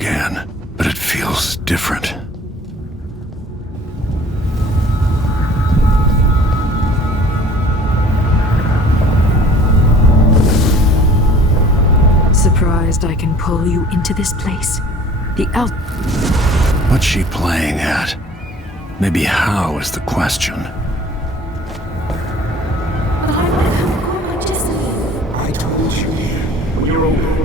began, but it feels different. Surprised I can pull you into this place? What's she playing at? Maybe how is the question. I told you when you're older.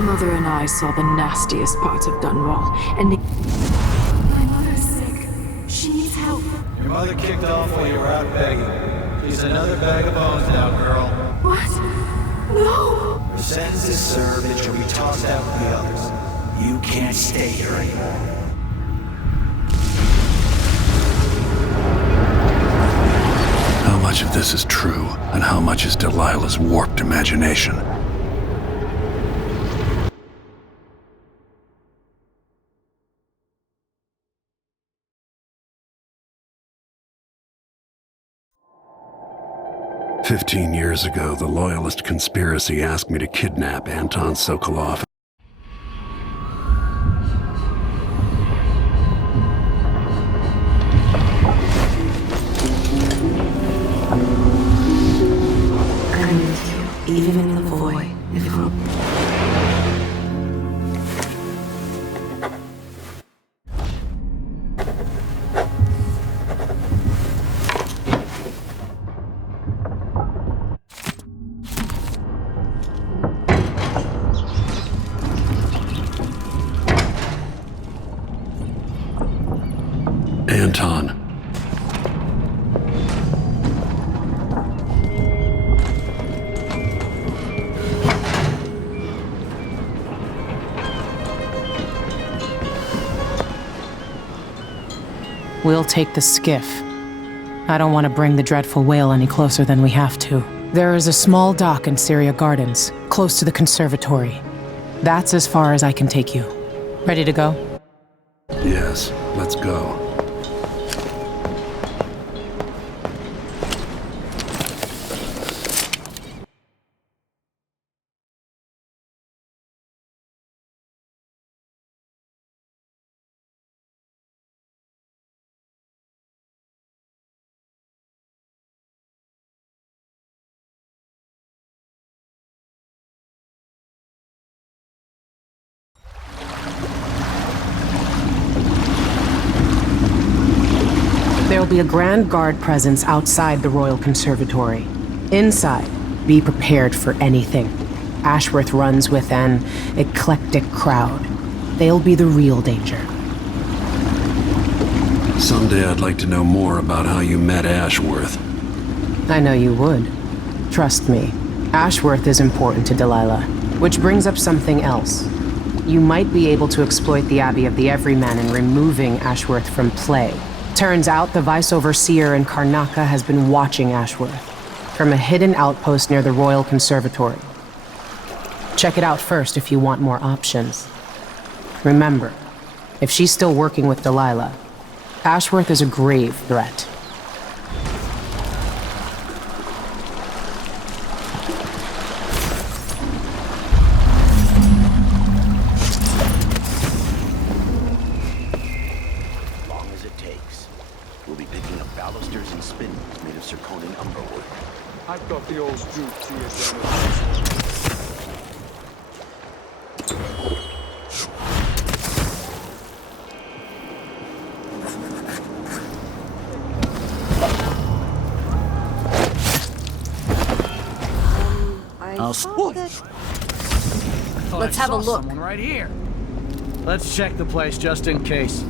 Mother and I saw the nastiest parts of Dunwall, and my mother's sick. She needs help. Your mother kicked off while you were out begging. She's another bag of bones now, girl. What? No! Her sentence is served and she'll be tossed out with the others. You can't stay here anymore. How much of this is true, and how much is Delilah's warped imagination? "15 years ago, the Loyalist conspiracy asked me to kidnap Anton Sokolov. I'm with you, even in the void. Anton. We'll take the skiff. I don't want to bring the dreadful whale any closer than we have to. There is a small dock in Syria Gardens, close to the conservatory. That's as far as I can take you. Ready to go? Yes, let's go. There'll be a Grand Guard presence outside the Royal Conservatory. Inside, be prepared for anything. Ashworth runs with an eclectic crowd. They'll be the real danger. Someday I'd like to know more about how you met Ashworth. I know you would. Trust me, Ashworth is important to Delilah. Which brings up something else. You might be able to exploit the Abbey of the Everyman in removing Ashworth from play. Turns out the Vice Overseer in Karnaca has been watching Ashworth from a hidden outpost near the Royal Conservatory. Check it out first if you want more options. Remember, if she's still working with Delilah, Ashworth is a grave threat. I thought the old Duke here. Let's have a look. Someone right here. Let's check the place just in case.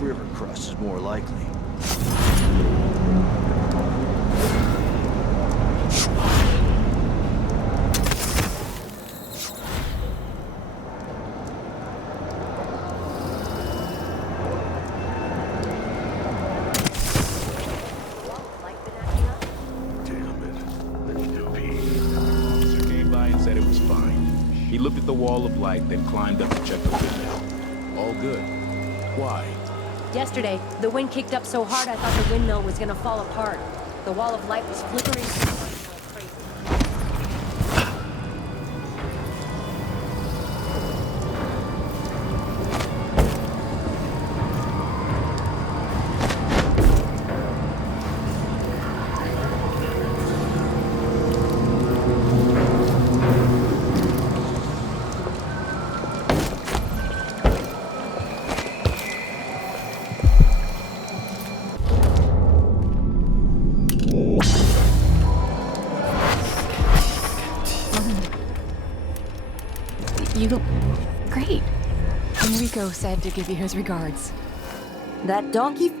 River crust is more likely. He looked at the wall of light, then climbed up to check the window. All good. Why? Yesterday, the wind kicked up so hard I thought the windmill was gonna fall apart. The wall of light was flickering. You look great. Enrico said to give you his regards. That donkey?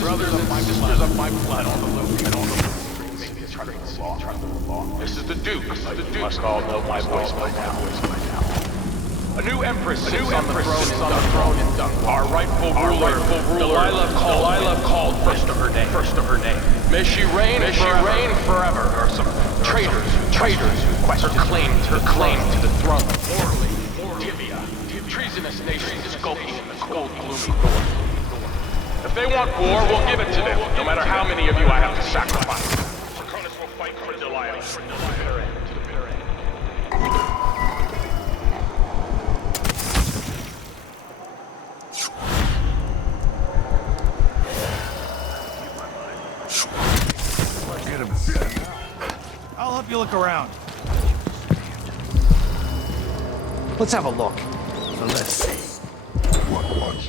Brothers of my blood on the loop and on the loop. Maybe it's trying to the law. This is the Duke. You must all know my voice by now. A new empress sits on the throne in Dunbar. Our rightful ruler, Delilah called first of her name. May she reign forever. There are some traitors who question her claim to the throne. Tibia, treasonous nations skulking in the cold, gloomy north. If they want war, we'll give it to them, no matter how many of you I have to sacrifice. Draconis will fight for Delilah to the bitter end. Get him. I'll help you look around. Let's have a look. So let's see. What was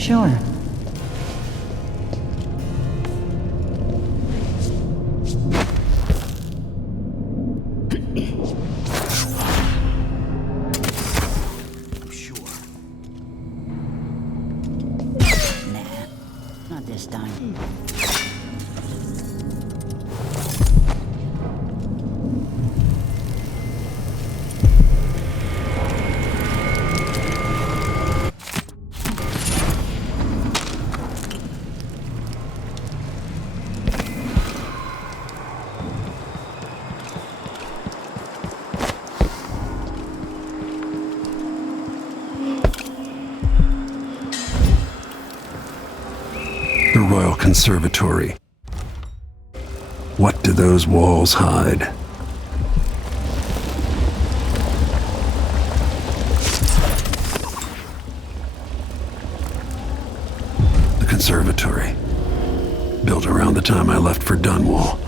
Sure. Nah, not this time. The Royal Conservatory. What do those walls hide? The conservatory. Built around the time I left for Dunwall.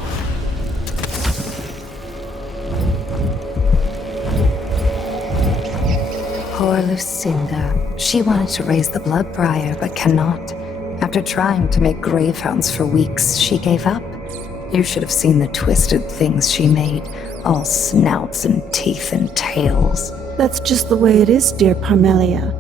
Poor Lucinda. She wanted to raise the blood briar, but cannot. After trying to make gravehounds for weeks, she gave up. You should have seen the twisted things she made, all snouts and teeth and tails. That's just the way it is, dear Parmelia.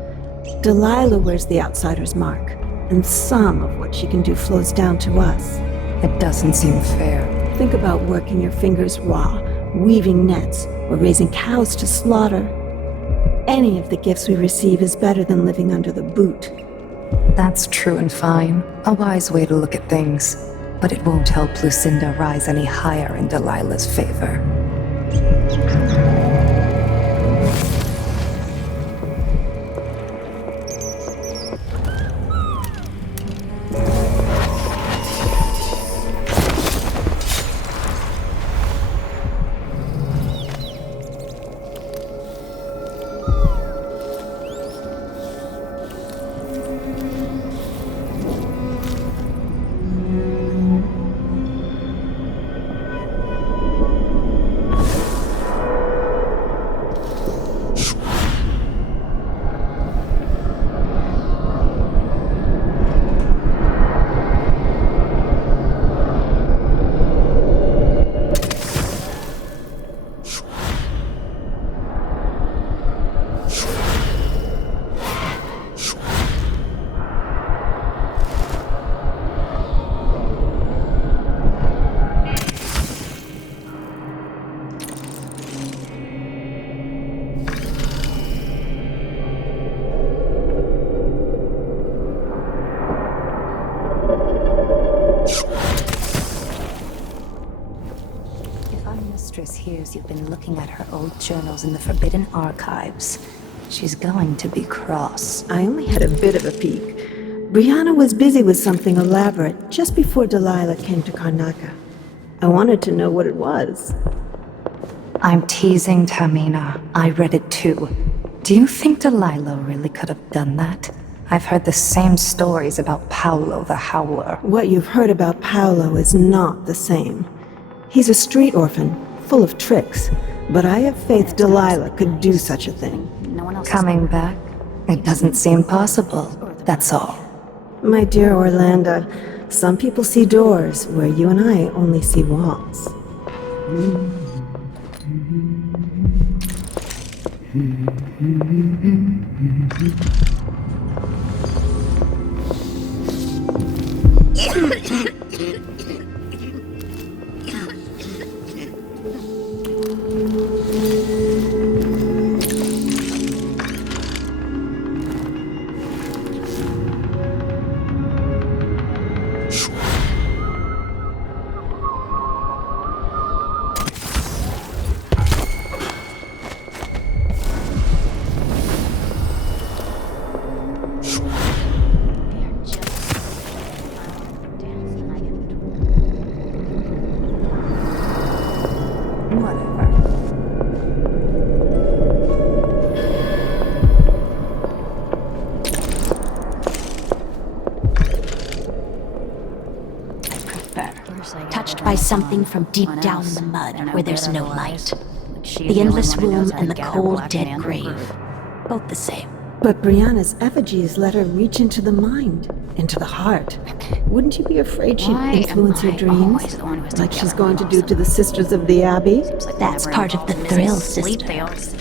Delilah wears the outsider's mark, and some of what she can do flows down to us. It doesn't seem fair. Think about working your fingers raw, weaving nets, or raising cows to slaughter. Any of the gifts we receive is better than living under the boot. That's true and fine. A wise way to look at things. But it won't help Lucinda rise any higher in Delilah's favor. Mistress hears you've been looking at her old journals in the Forbidden Archives. She's going to be cross. I only had a bit of a peek. Brianna was busy with something elaborate just before Delilah came to Karnaca. I wanted to know what it was. I'm teasing, Tamina. I read it too. Do you think Delilah really could have done that? I've heard the same stories about Paolo the Howler. What you've heard about Paolo is not the same. He's a street orphan, full of tricks, but I have faith Delilah could do such a thing. Coming back? It doesn't seem possible, that's all. My dear Orlando, some people see doors where you and I only see walls. Touched by something from deep down in the mud where there's no light. The endless room and the cold, dead grave. Both the same. But Brianna's effigies let her reach into the mind, into the heart. Wouldn't you be afraid she'd Why influence am your I dreams? always the one who has to Like get she's her going to off do to the something? Sisters of the Abbey? Seems like That's whenever part of involved the in missing thrill, sleep, sister. they always...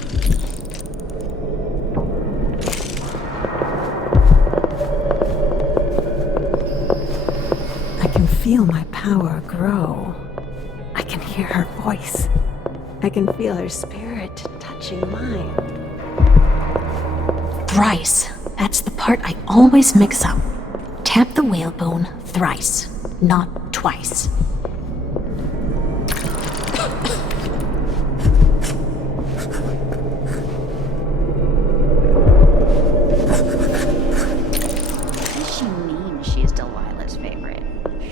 I can feel my power grow. I can hear her voice. I can feel her spirit touching mine. Thrice. That's the part I always mix up. Tap the whalebone thrice, not twice. What does she mean she's Delilah's favorite?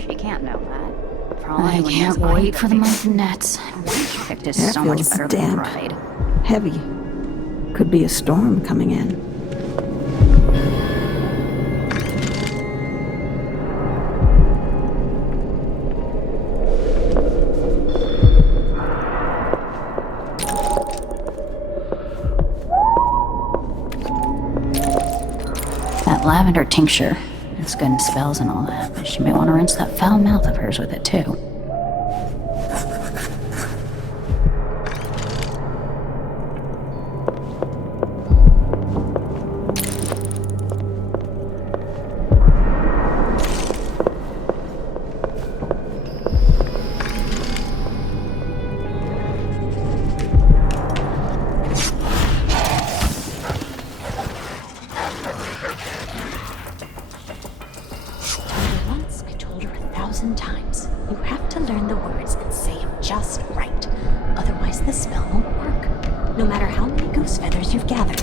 She can't know that. For all I anyone can't knows, wait for the month of nets. Picked is That so much feels better damp. than Pride. Heavy. Could be a storm coming in. That lavender tincture. It's good in spells and all that, but she may want to rinse that foul mouth of hers with it too. Once I told her 1,000 times, you have to learn the words and say them just right. Otherwise the spell won't work, no matter how many goose feathers you've gathered.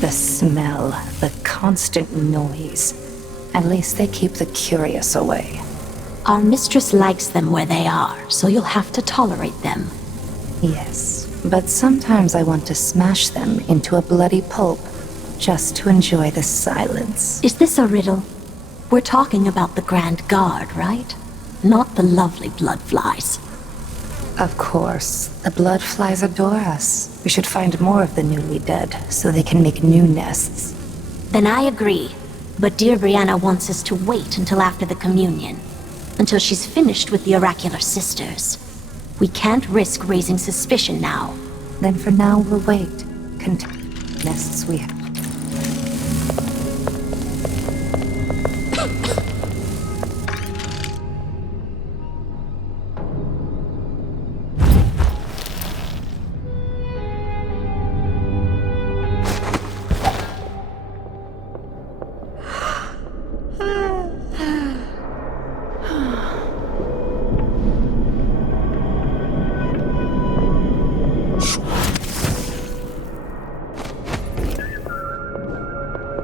The smell, the constant noise. At least they keep the curious away. Our mistress likes them where they are, so you'll have to tolerate them. Yes, but sometimes I want to smash them into a bloody pulp, just to enjoy the silence. Is this a riddle? We're talking about the Grand Guard, right? Not the lovely bloodflies. Of course, the bloodflies adore us. We should find more of the newly dead, so they can make new nests. Then I agree. But dear Brianna wants us to wait until after the communion. Until she's finished with the oracular sisters. We can't risk raising suspicion now. Then for now, we'll wait. Nests we have.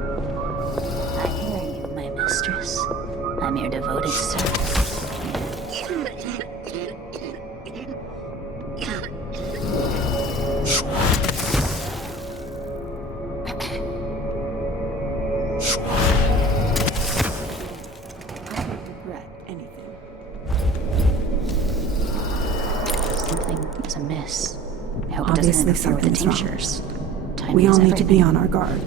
I hear you, my mistress. I'm your devoted servant. Regret anything. Something is amiss. I hope it doesn't Obviously interfere with the something's wrong. tinctures. Timing We is all need to be everything. on our guard.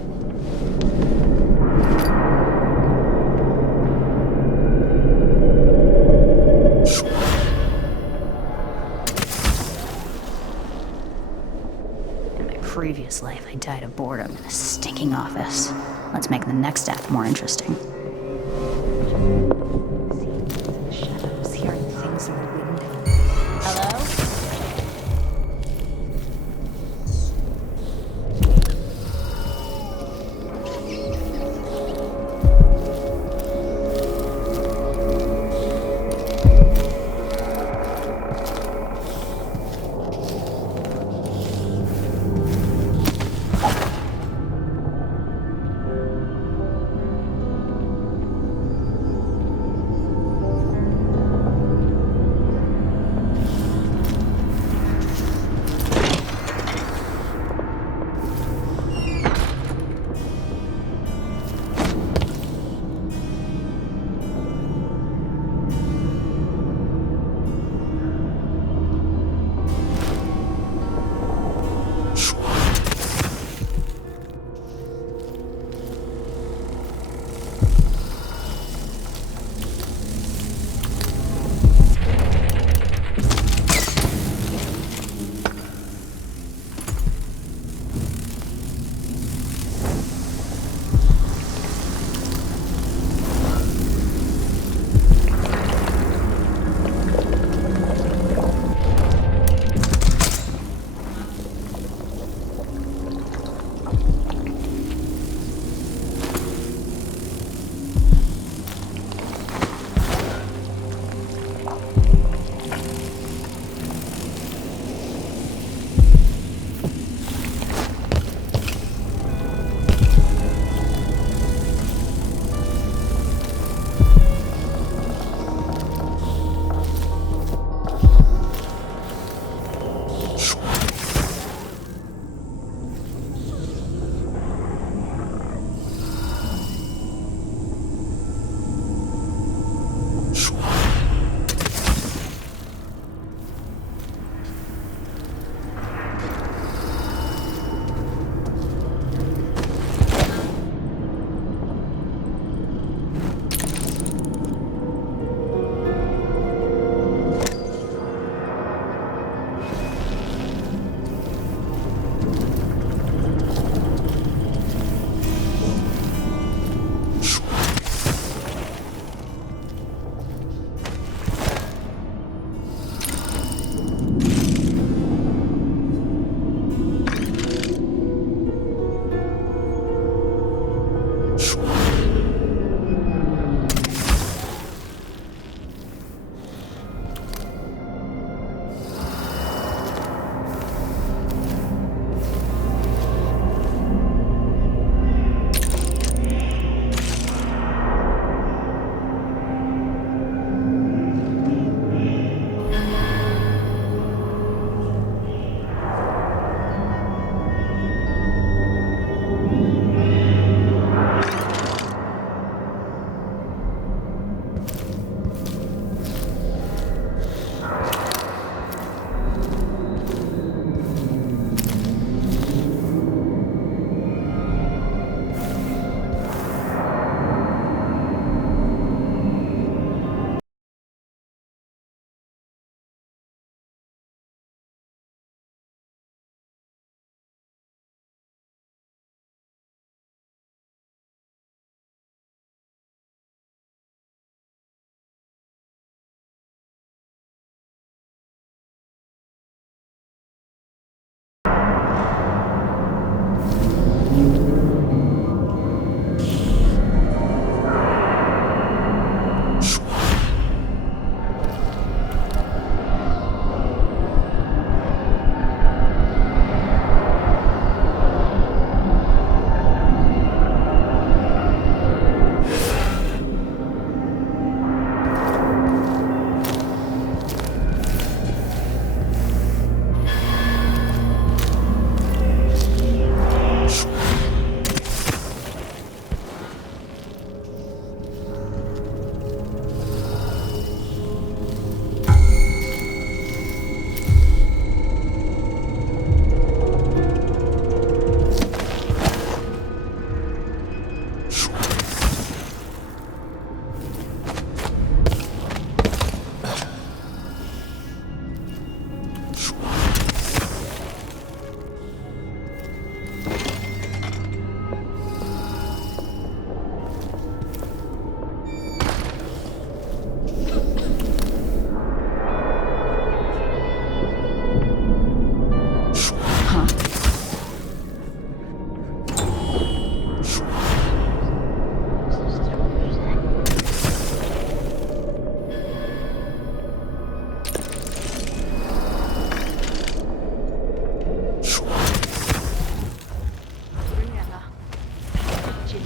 previous life, I died of boredom in a stinking office. Let's make the next death more interesting. The shadows, hearing things in the window. Hello?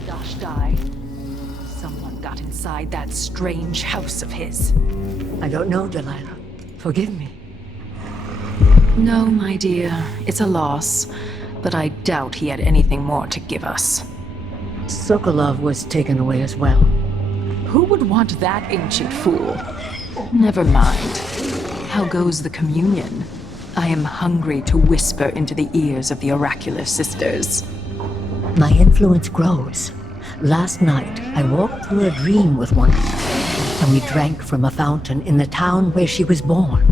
Jindosh die? Someone got inside that strange house of his. I don't know, Delilah. Forgive me. No, my dear, it's a loss. But I doubt he had anything more to give us. Sokolov was taken away as well. Who would want that ancient fool? Never mind. How goes the communion? I am hungry to whisper into the ears of the oracular sisters. My influence grows. Last night, I walked through a dream with one, and we drank from a fountain in the town where she was born.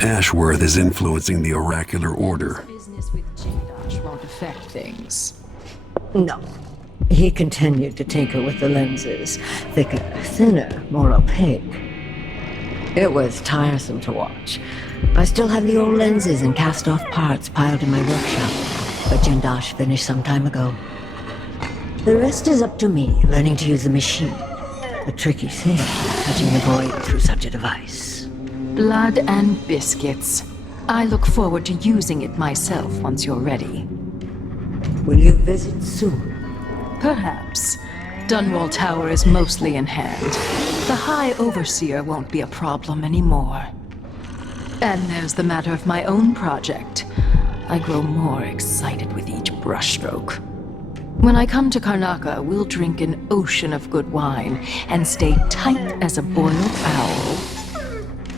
Ashworth is influencing the oracular order. Business with Jindosh won't affect things. No. He continued to tinker with the lenses. Thicker, thinner, more opaque. It was tiresome to watch. I still have the old lenses and cast-off parts piled in my workshop, but Jindosh finished some time ago. The rest is up to me, learning to use the machine. A tricky thing, touching the void through such a device. Blood and biscuits. I look forward to using it myself once you're ready. Will you visit soon? Perhaps. Dunwall Tower is mostly in hand. The High Overseer won't be a problem anymore. And there's the matter of my own project. I grow more excited with each brushstroke. When I come to Karnaca, we'll drink an ocean of good wine and stay tight as a boiled owl.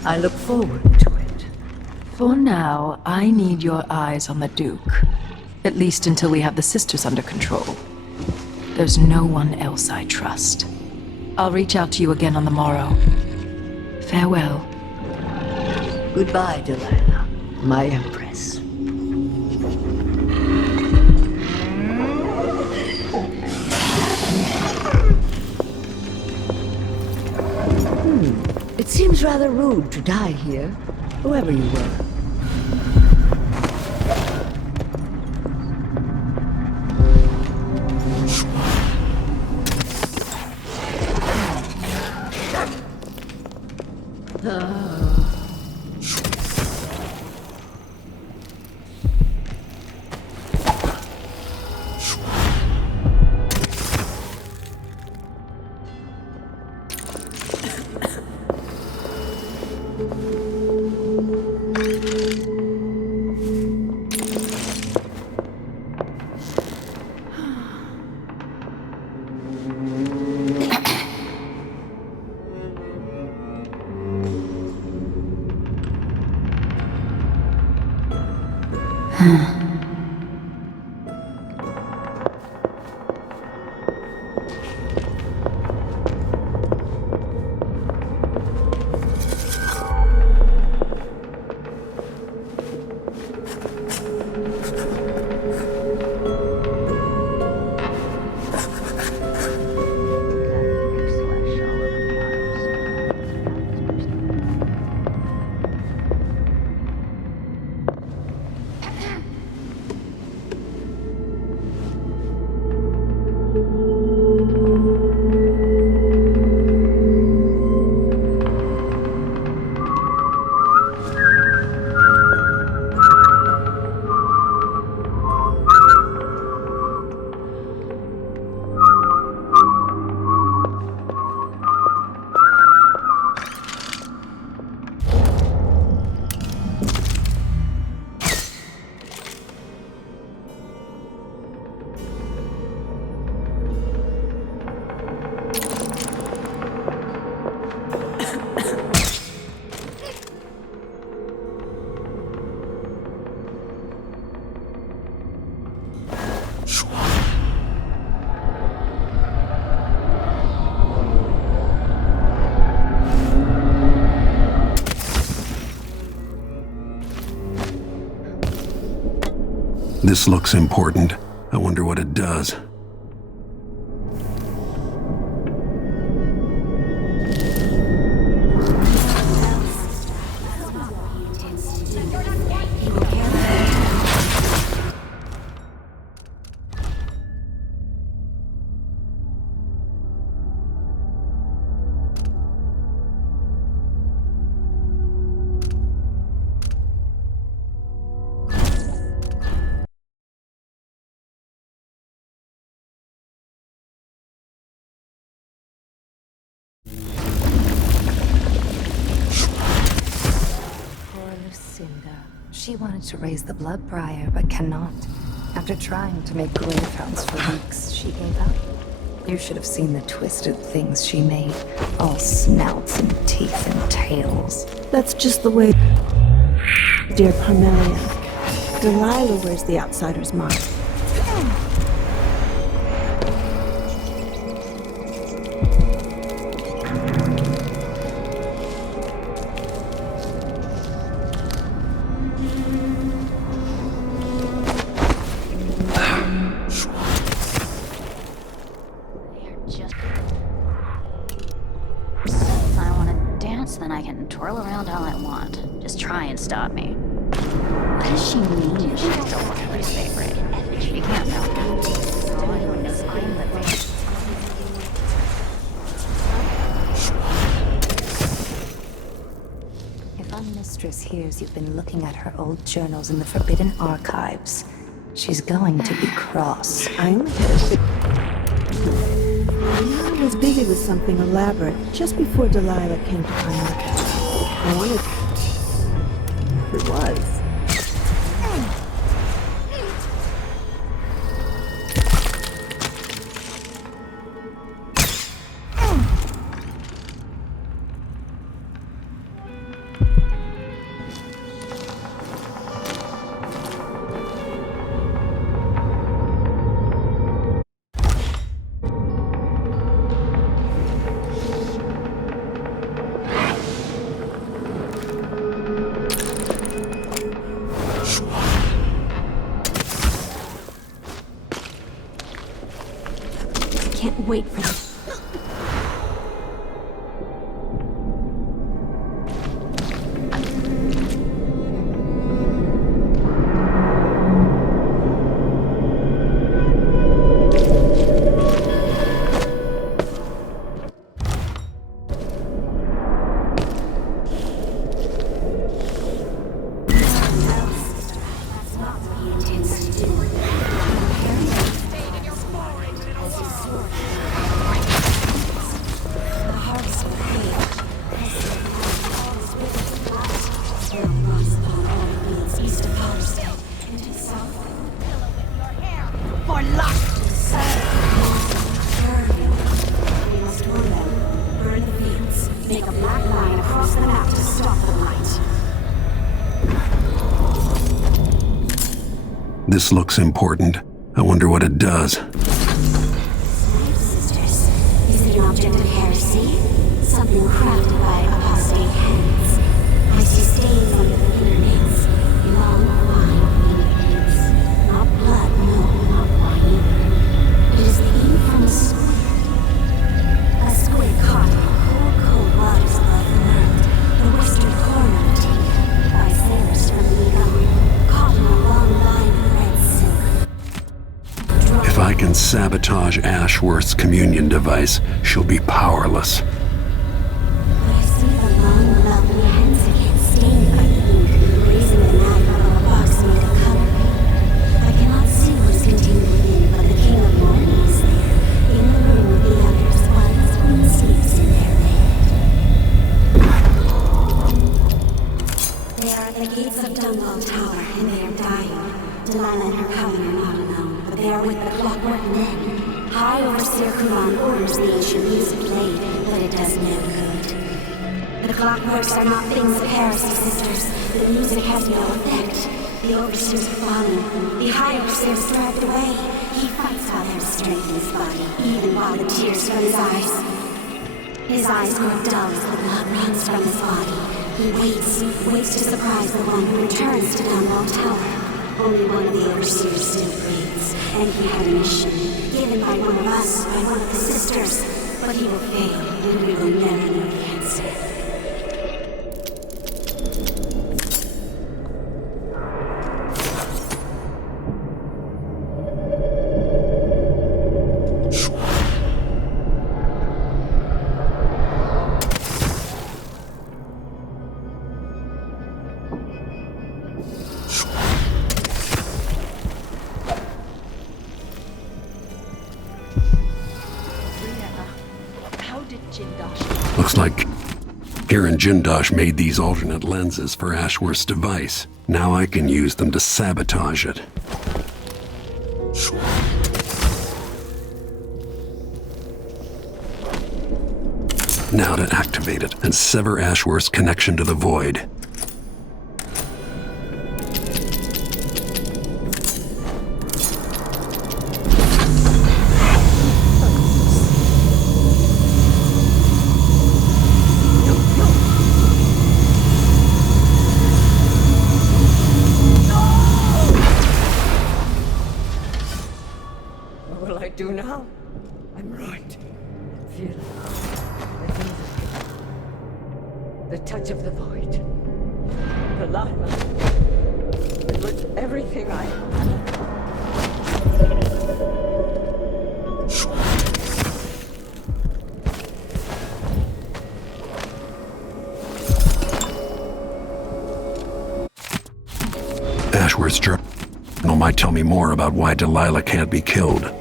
I look forward to it. For now, I need your eyes on the Duke. At least until we have the sisters under control. There's no one else I trust. I'll reach out to you again on the morrow. Farewell. Goodbye, Delilah, my empress. It seems rather rude to die here, whoever you were. This looks important. I wonder what it does. She wanted to raise the blood briar, but cannot. After trying to make greyhounds for weeks, she gave up. You should have seen the twisted things she made. All snouts and teeth and tails. That's just the way... Dear Parmelia, Delilah wears the outsider's mark. Then I can twirl around all I want. Just try and stop me. What does she mean she's Delilah's favorite? She can't know. All anyone knows I'm the favorite. If our mistress hears you've been looking at her old journals in the Forbidden Archives, she's going to be cross. I'm I was busy with something elaborate just before Delilah came to find out. I wanted... It was. Can't wait for this. This looks important. I wonder what it does. Sisters, is it an object of heresy? Something crafted by apostate hands. I see stains under the fingernails. Long, fine fingernails. Not blood, no, not wine. It is the ink from a squid. A squid caught in cold, cold waters above the world. The western corner of Tina, by sailors from the Eagle. Caught in a long line of red silk. If I can sabotage Ashworth's communion device, she'll be powerless. I see the long, lovely hands again stained by the ink, raising the knife out of a box made of color. I cannot see what is contained within, but the King of Morning is there, in the room with the others, while his queen sleeps in their bed. They are at the gates of Dunwall Tower, and they are dying. Delilah and her coven are not alone, but they are with the clockwork men. High Overseer Kuran orders the ancient music played, but it does no good. The clockworks are not things of heresy, sisters. The music has no effect. The Overseers are fallen. The High Overseer is dragged away. He fights while there is strength in his body, even while the tears from his eyes. His eyes grow dull as the blood runs from his body. He waits to surprise the one who returns to Dunwall Tower. Only one of the Overseers still breathes, and he had a mission, given by one of us, by one of the sisters. But he will fail, and we will never know the answer. Looks like Garen Jindosh made these alternate lenses for Ashworth's device. Now I can use them to sabotage it. Now to activate it and sever Ashworth's connection to the void. What will I do now? I'm ruined. Feel it. The touch of the void. Delilah. It was everything I had. Ashworth's journal might tell me more about why Delilah can't be killed.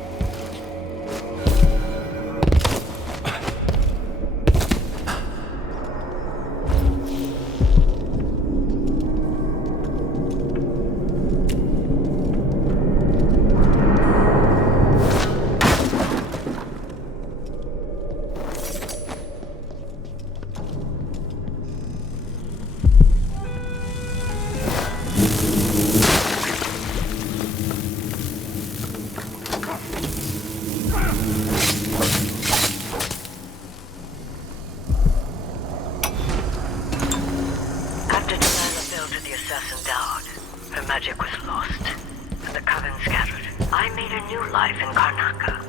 After Delilah fell to the assassin Dowd, her magic was lost, and the coven scattered. I made a new life in Karnaca.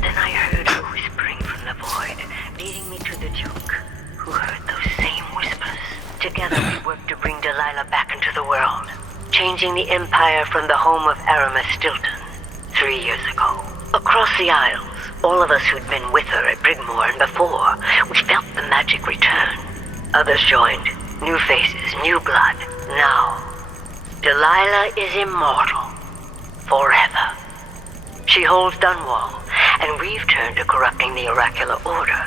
Then I heard her whispering from the void, leading me to the Duke, who heard those same whispers. Together we worked to bring Delilah back into the world, changing the Empire from the home of Aramis Stilton 3 years ago. Across the Isles, all of us who'd been with her at Brigmore and before, we felt the magic return. Others joined. New faces, new blood. Now, Delilah is immortal. Forever. She holds Dunwall, and we've turned to corrupting the oracular order.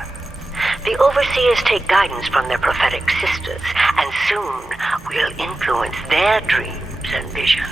The Overseers take guidance from their prophetic sisters, and soon we'll influence their dreams and visions.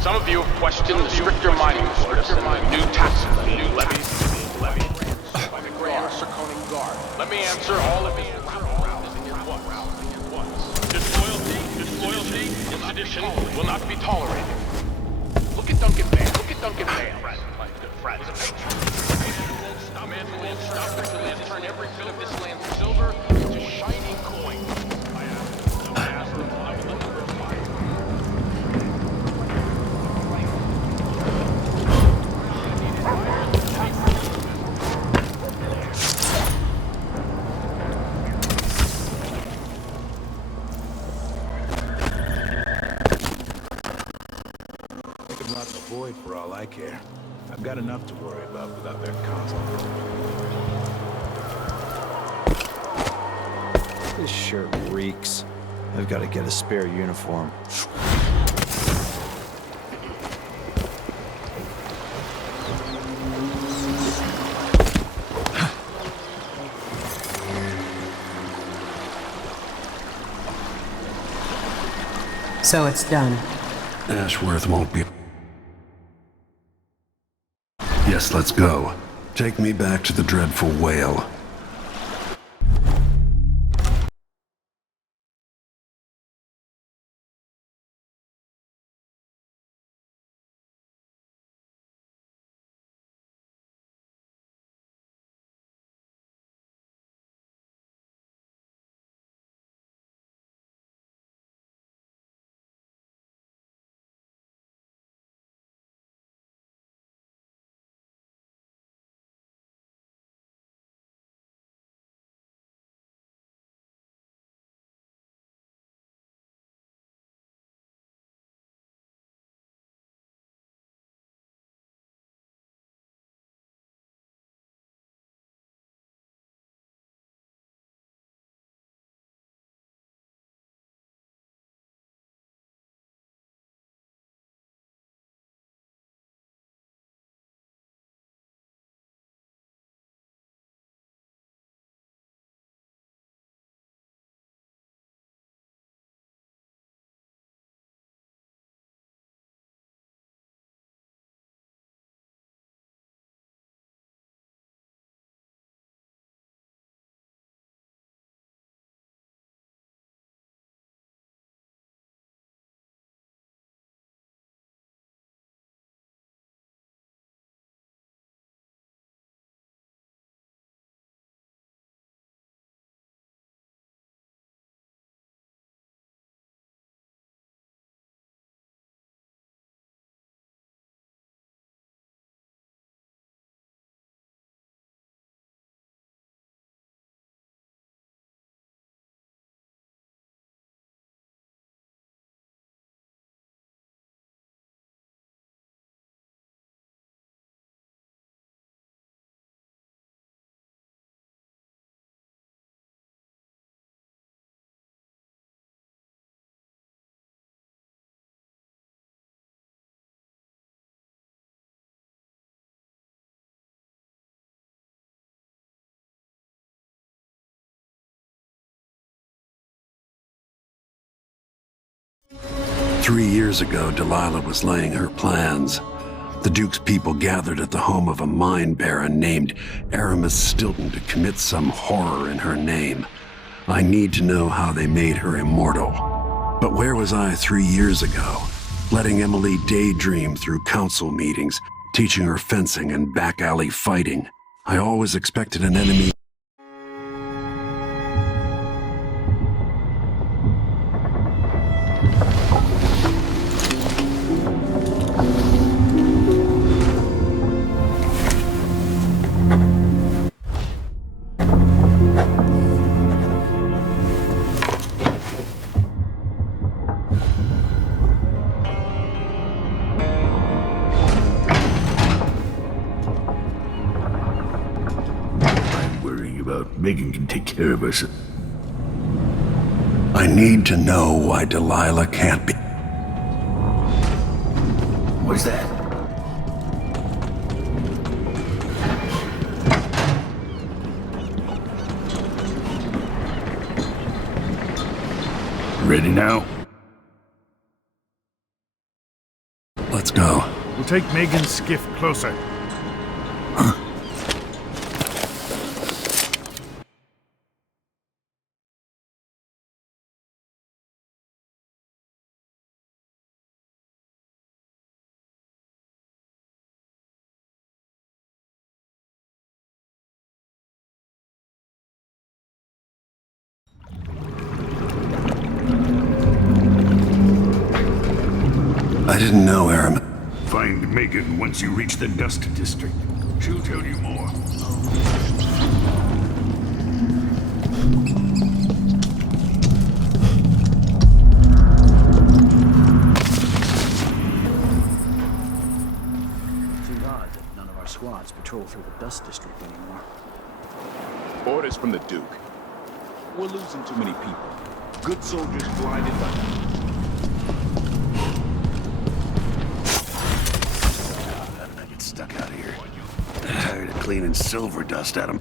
Some of you have questioned the stricter mining orders and the new taxes being levied by the Grand Circonian Guard. Let me answer all of these at once. Disloyalty, and sedition will not be tolerated. Look at Duncan Van. My good friends and patrons. Man who won't stop until they turn every bit of this land silver into shining coin. I asked them to level the number of mines. Void for all I care. I've got enough to worry about without their constant. This shirt reeks. I've got to get a spare uniform. So it's done. Ashworth won't be Yes, let's go. Take me back to the dreadful whale. Years ago, Delilah was laying her plans. The Duke's people gathered at the home of a mine baron named Aramis Stilton to commit some horror in her name. I need to know how they made her immortal. But where was I 3 years ago? Letting Emily daydream through council meetings, teaching her fencing and back alley fighting. I always expected an enemy. Megan can take care of us. I need to know why Delilah can't be. What's that? Ready now? Let's go. We'll take Megan's skiff closer. I didn't know, Aramis. Find Megan once you reach the Dust District. She'll tell you more. Seems odd that none of our squads patrol through the Dust District anymore. Orders from the Duke. We're losing too many people. Good soldiers blinded by them. Stuck out here. Tired of cleaning silver dust at him.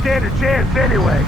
stand a chance anyway.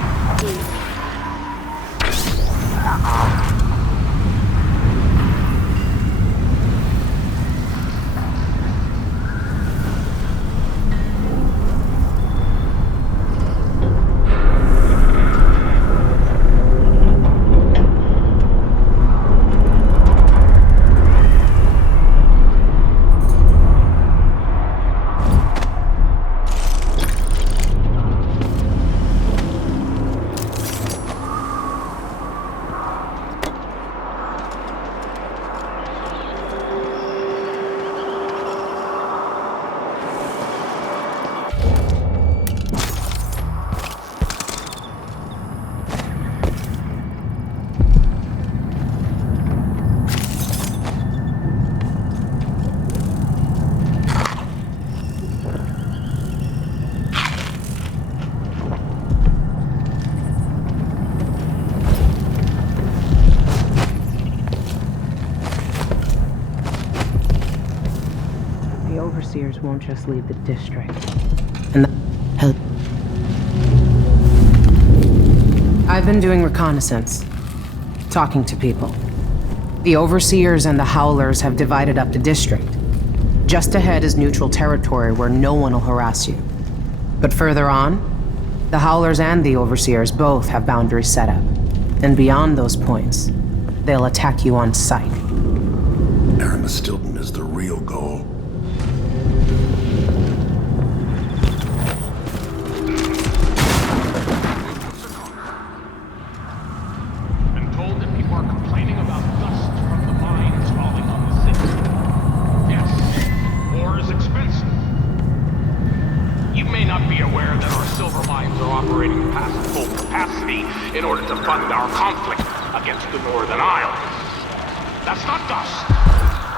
The overseers won't just leave the district. And I've been doing reconnaissance, talking to people. The overseers and the howlers have divided up the district. Just ahead is neutral territory where no one will harass you. But further on, the howlers and the overseers both have boundaries set up. And beyond those points, they'll attack you on sight. Aramis Stilton is the real goal. In order to fund our conflict against the Northern Isles. That's not dust.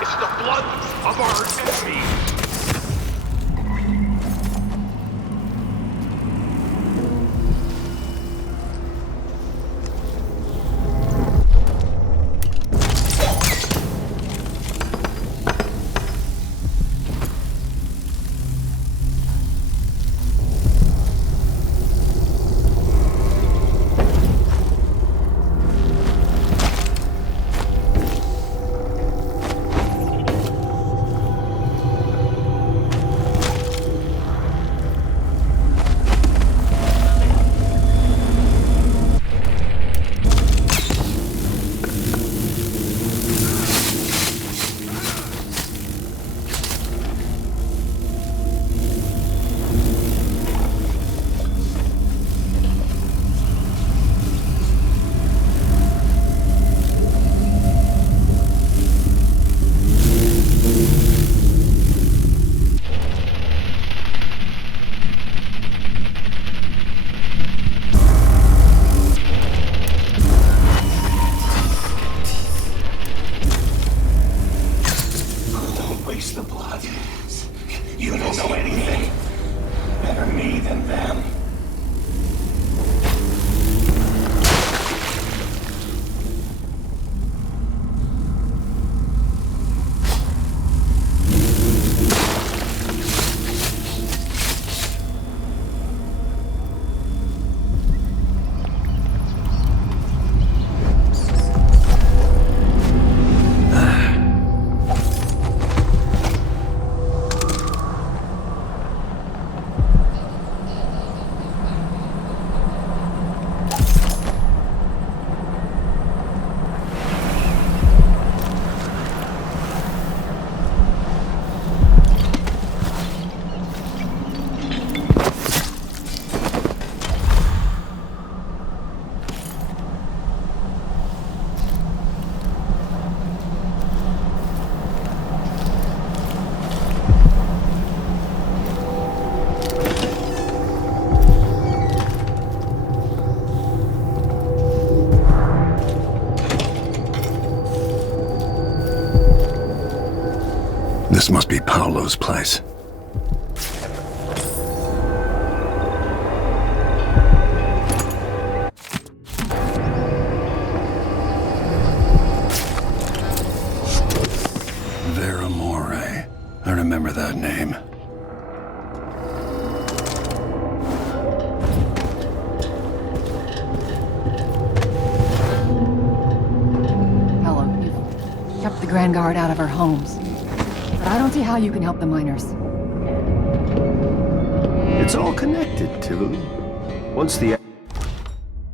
It's the blood of our enemies. The blood. You don't know anything. Better me than them. This must be Paolo's place. Veramore. I remember that name. Grand Guard out of our homes. But I don't see how you can help the miners. It's all connected, Tivoli. Once the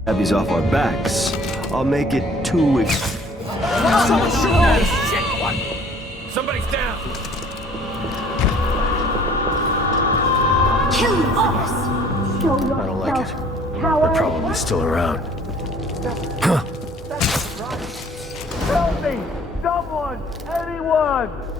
Abbey's off our backs, I'll make it too Somebody's down! Kill us! I don't like it. They're probably still around. Help me! Someone! Anyone!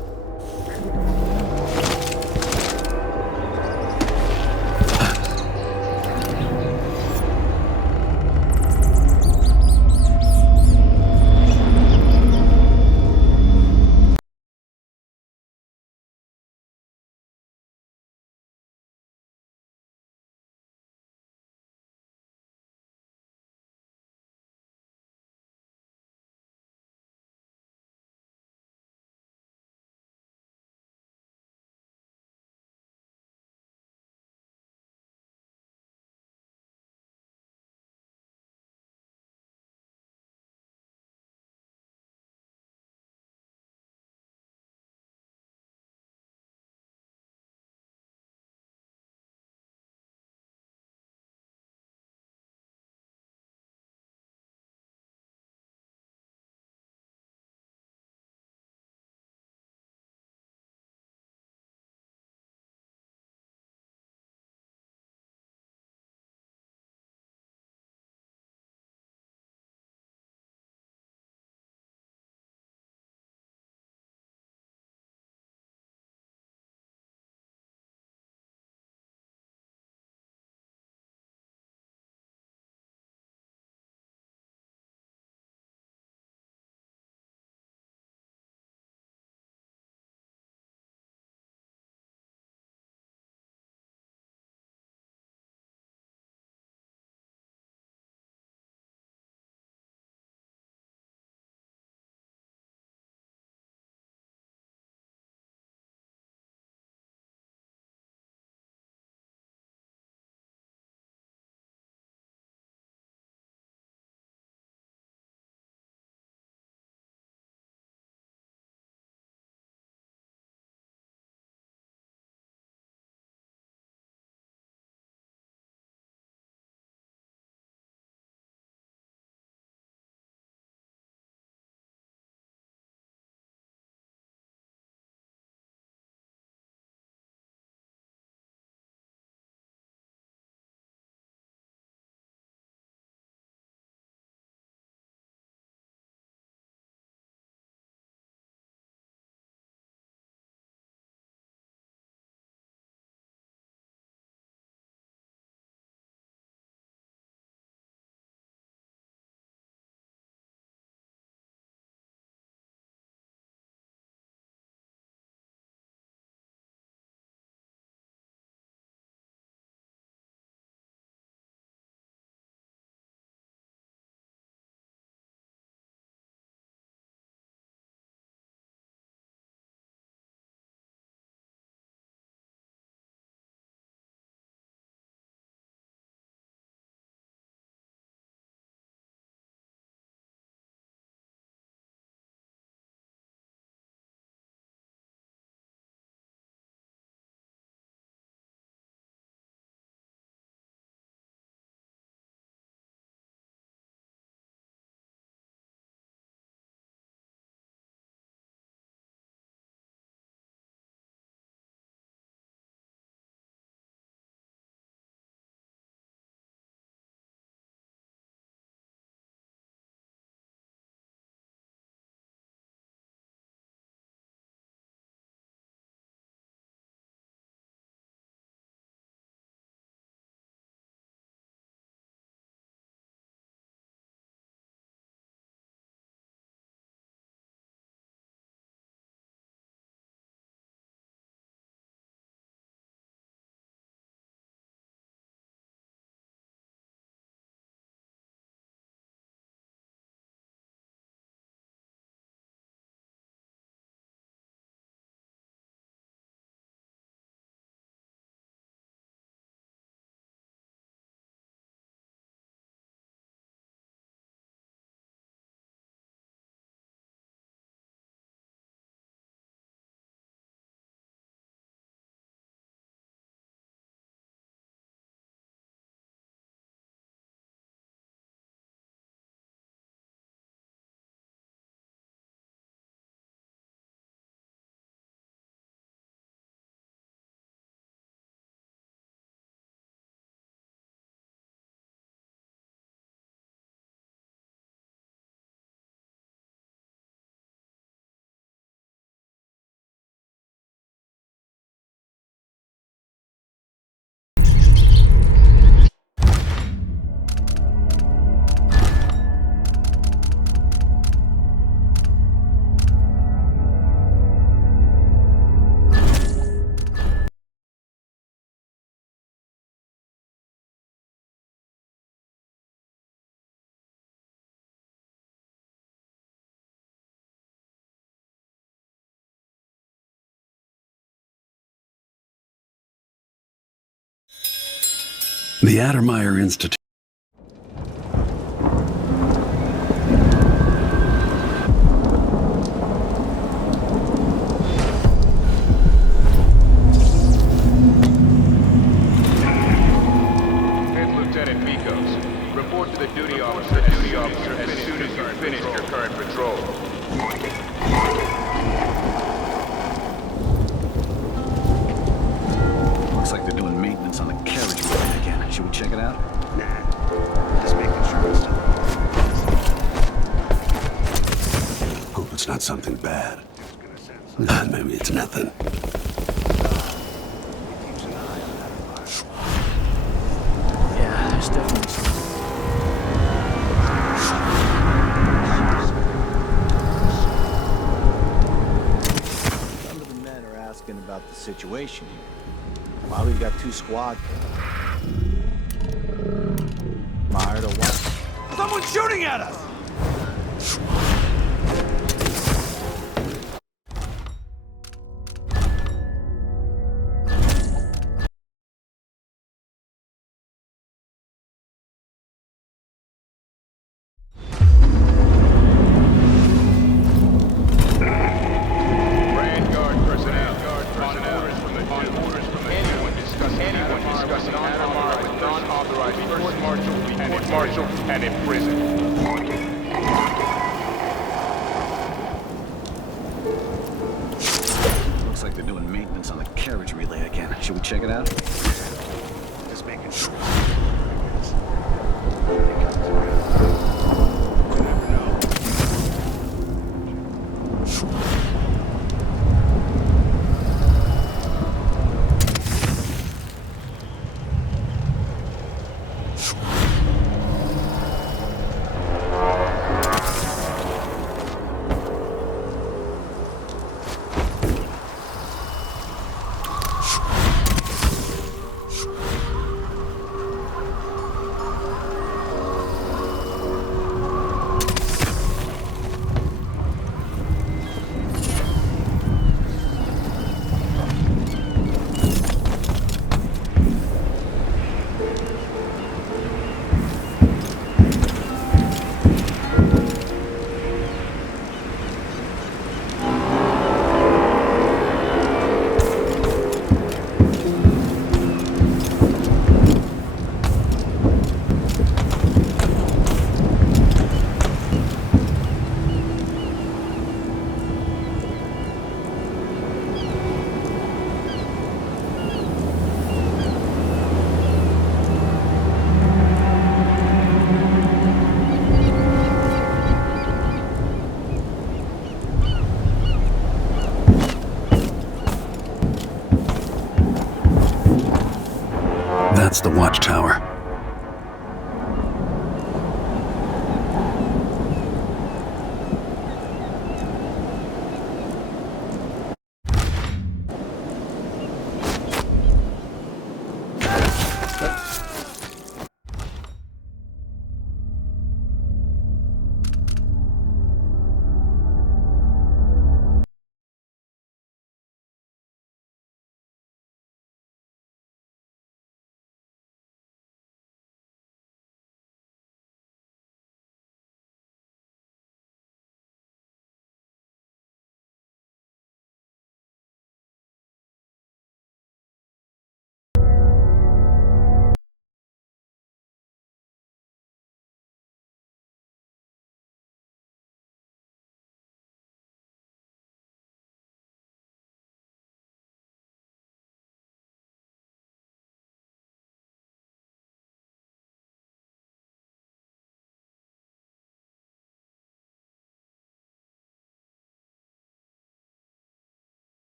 The Addermeyer Institute. Here's Lieutenant Mikos. Report to the duty officer as soon as you finish your current patrol. Looks like they're doing maintenance on the carriage line again. Should we check it out? Nah. Just making sure it's still. Hope it's not something bad. Maybe it's nothing. Yeah, there's definitely some of the men are asking about the situation here. Why we've got 2 squad fired or what? Someone's shooting at us! Vanguard personnel. On orders from the anyone discussing Addermeyer with non-authorized court-martial and imprisoned. Looks like they're doing maintenance on the carriage relay again. Should we check it out? Just making sure. That's the watchtower.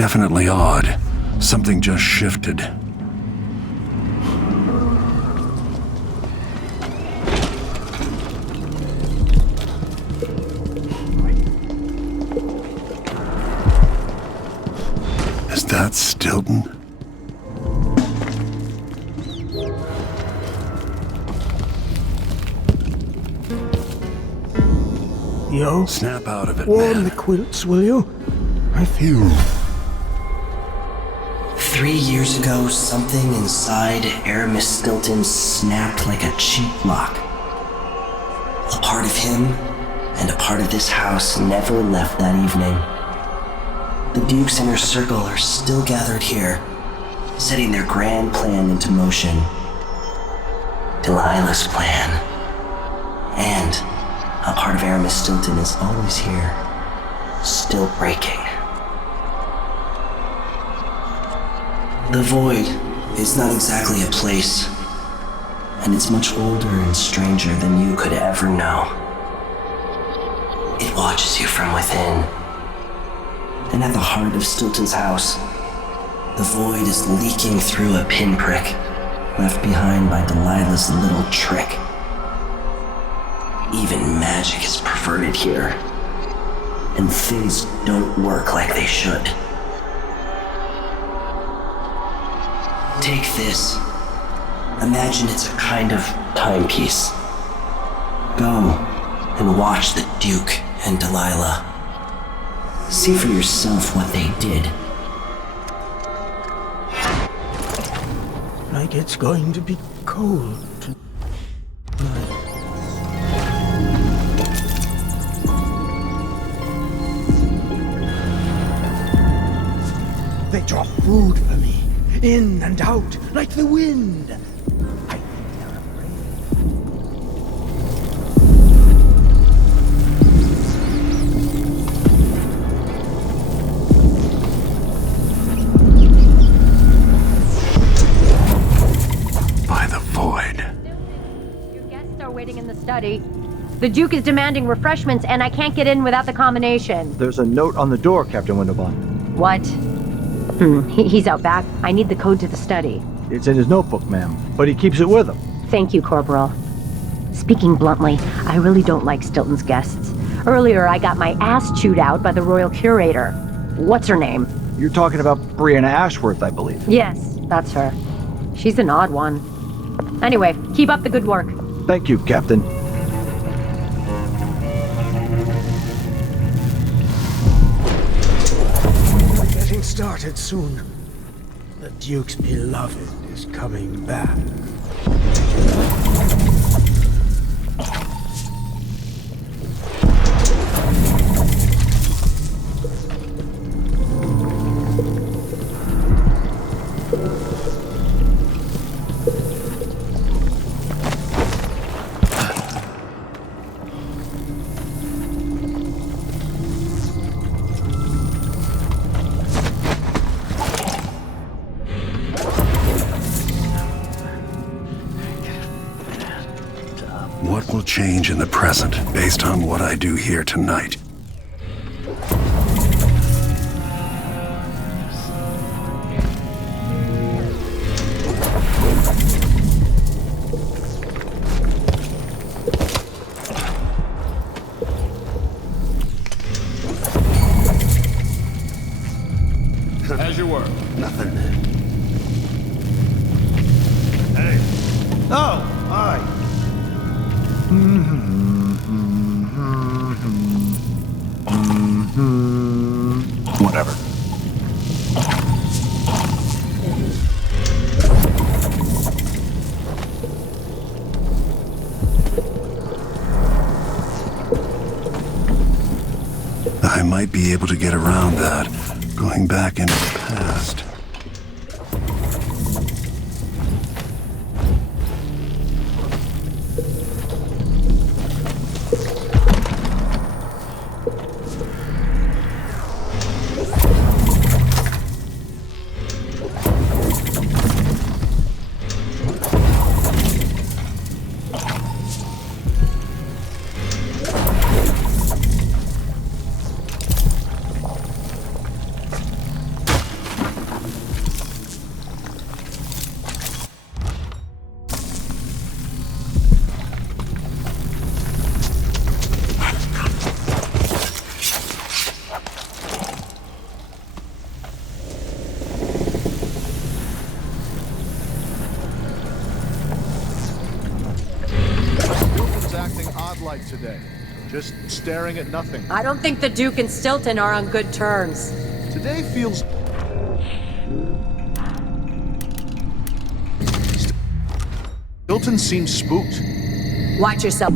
definitely odd. Something just shifted. Is that Stilton? Yo, snap out of it, warm man. the quilts, will you? I feel... 3 years ago, something inside Aramis Stilton snapped like a cheap lock. A part of him and a part of this house never left that evening. The Duke's inner circle are still gathered here, setting their grand plan into motion. Delilah's plan. And a part of Aramis Stilton is always here, still breaking. The Void is not exactly a place, and it's much older and stranger than you could ever know. It watches you from within. And at the heart of Stilton's house, the Void is leaking through a pinprick left behind by Delilah's little trick. Even magic is perverted here, and things don't work like they should. Take this. Imagine it's a kind of timepiece. Go and watch the Duke and Delilah. See for yourself what they did. Like it's going to be cold tonight. They draw food for me, in and out, like the wind. I think they're afraid. By the Void. Your guests are waiting in the study. The Duke is demanding refreshments, and I can't get in without the combination. There's a note on the door, Captain Windelband. What? He's out back. I need the code to the study. It's in his notebook, ma'am, but he keeps it with him. Thank you, Corporal. Speaking bluntly, I really don't like Stilton's guests. Earlier, I got my ass chewed out by the Royal Curator. What's her name? You're talking about Brianna Ashworth, I believe. Yes, that's her. She's an odd one. Anyway, keep up the good work. Thank you, Captain. started soon. The Duke's beloved is coming back. What will change in the present based on what I do here tonight? As you were. Nothing. Hey. Oh, hi. Whatever. I might be able to get around that, going back into the past. like today? Just staring at nothing. I don't think the Duke and Stilton are on good terms. Today feels... Stilton seems spooked. Watch yourself.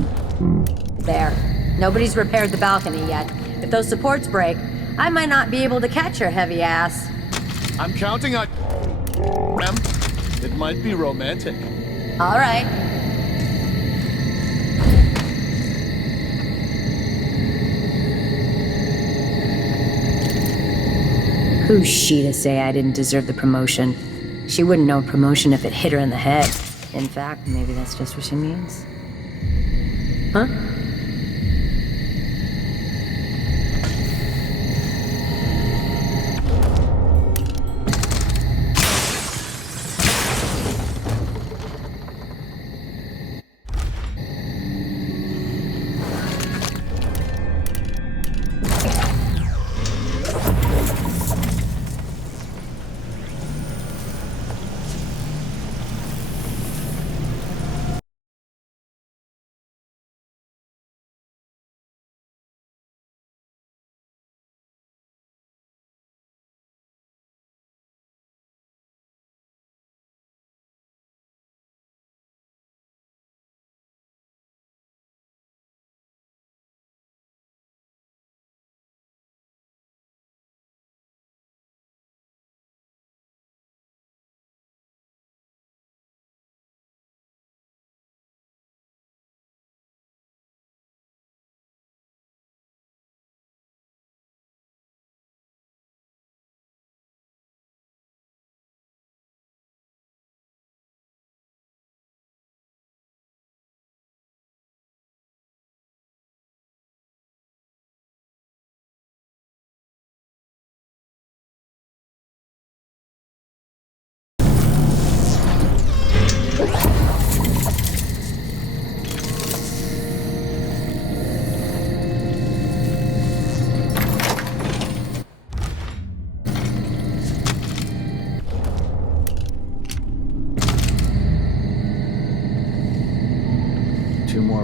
There. Nobody's repaired the balcony yet. If those supports break, I might not be able to catch your heavy ass. I'm counting on... Em. It might be romantic. All right. Who's she to say I didn't deserve the promotion? She wouldn't know promotion if it hit her in the head. In fact, maybe that's just what she means. Huh?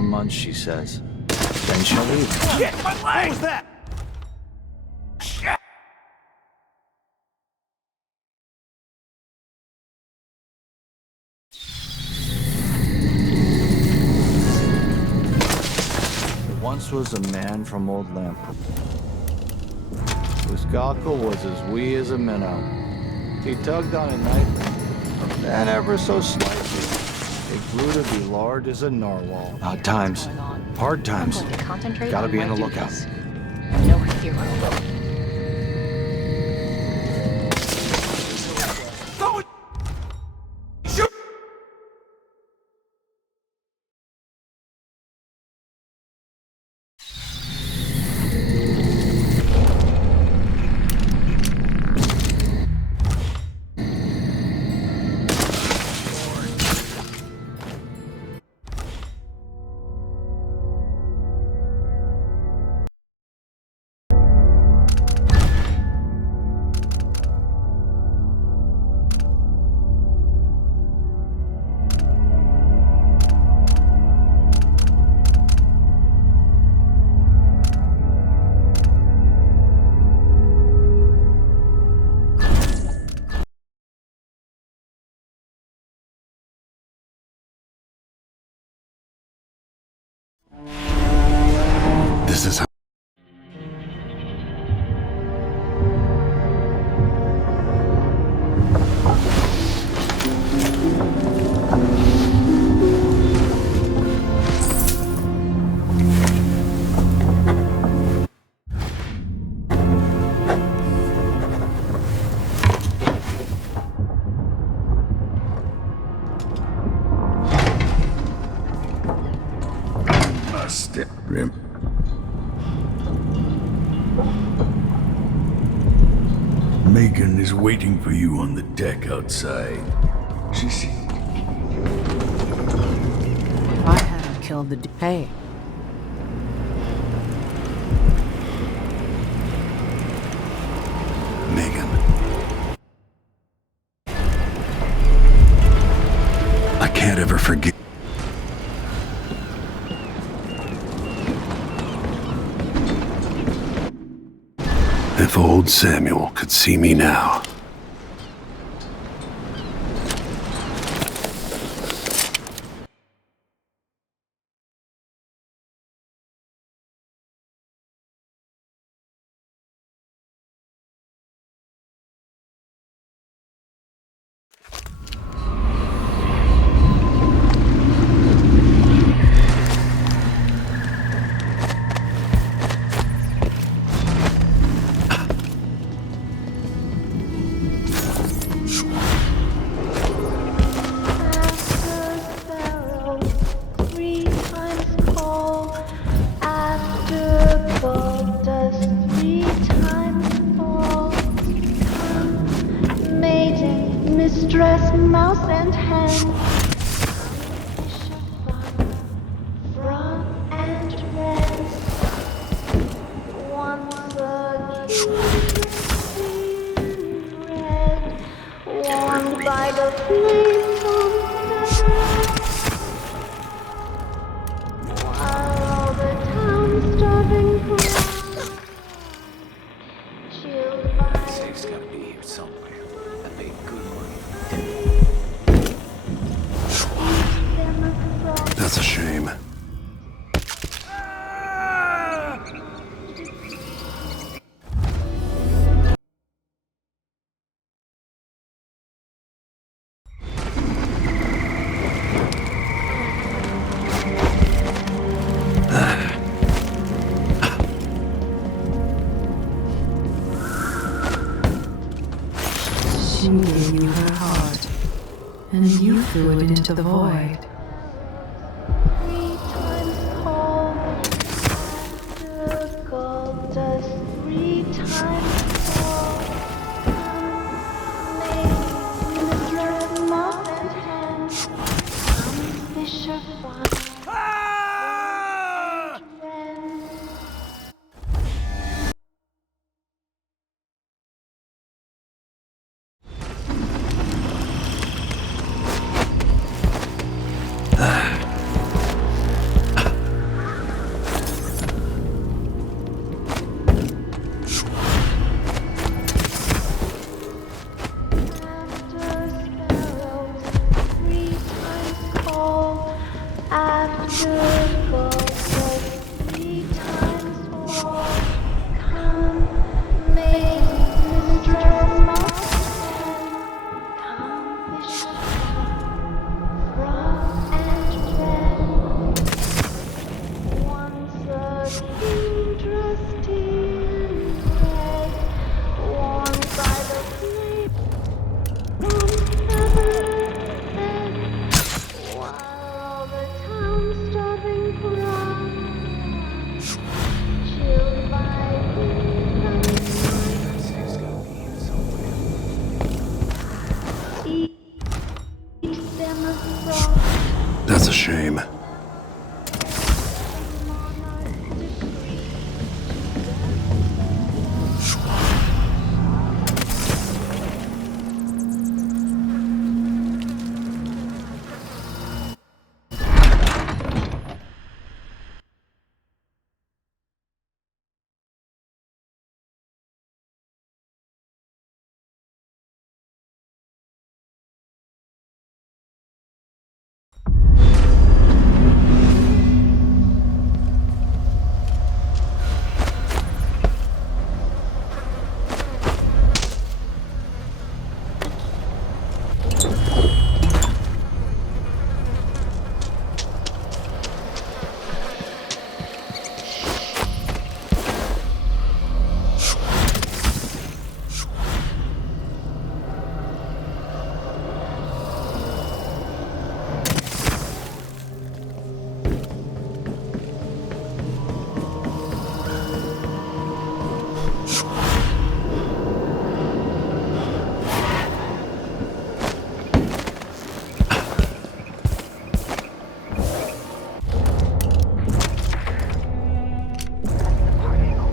Months, she says. Then she'll leave. Shit, my leg! What was that? Shit! There once was a man from Old Lamp, whose cockle was as wee as a minnow. He tugged on it nightly, and ever so slightly. It grew to be large as a narwhal. Odd times. Hard times. Gotta be on the lookout. No hero. This is how... Step Grim. Megan is waiting for you on the deck outside. She's... I hadn't killed the... Hey. Megan. I can't ever forget. If old Samuel could see me now. Mistress, mouse, and hen. Frog and wren. Once a king red, warmed by the flames on feather. While all the town starving for chilled by Safe's gotta be here somewhere. I paid good money. That's a shame. She gave you her heart, and you threw it into the void. 3 times cold, after gold dust 3 times cold. Maybe mistress moth and hen, fisher fox and wren. That's a shame.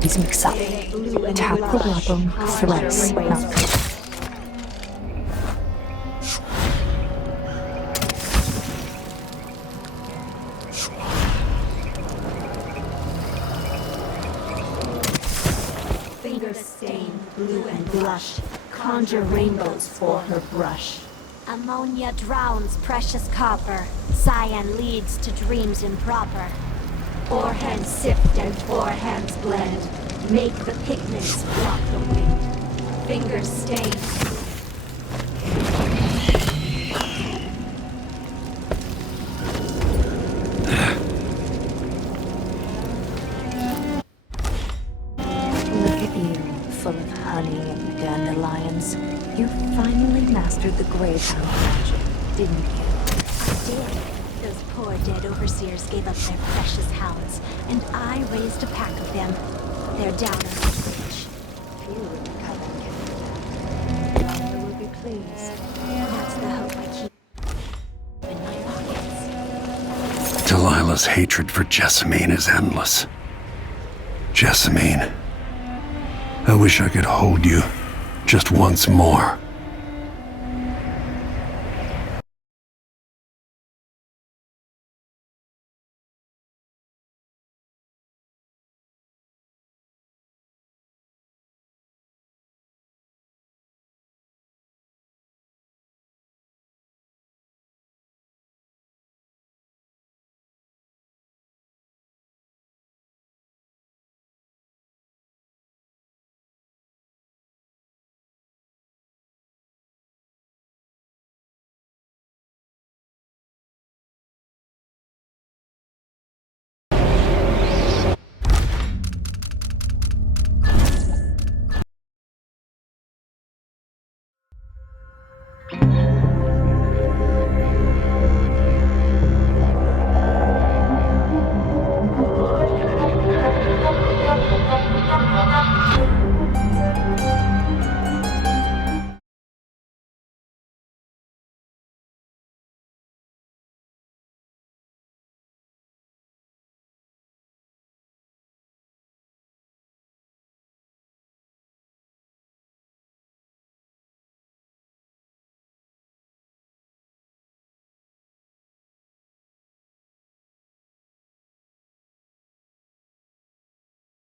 Please mix up. Tap the weapon thrice. Feather stain, blue and blush, conjure rainbows for her brush. Ammonia drowns precious copper, cyan leads to dreams improper. Four hands sift and four hands blend, make the pigments block the wind. Fingers stain. Look at you, full of honey and dandelions. You finally mastered the Gravehound magic, didn't you? I did. Those poor dead overseers gave up their precious hounds, and I raised a pack of them. They're down on the bridge. Few in the Coven can do that. Father will be pleased. That's the hope I keep in my pockets. Delilah's hatred for Jessamine is endless. Jessamine, I wish I could hold you just once more.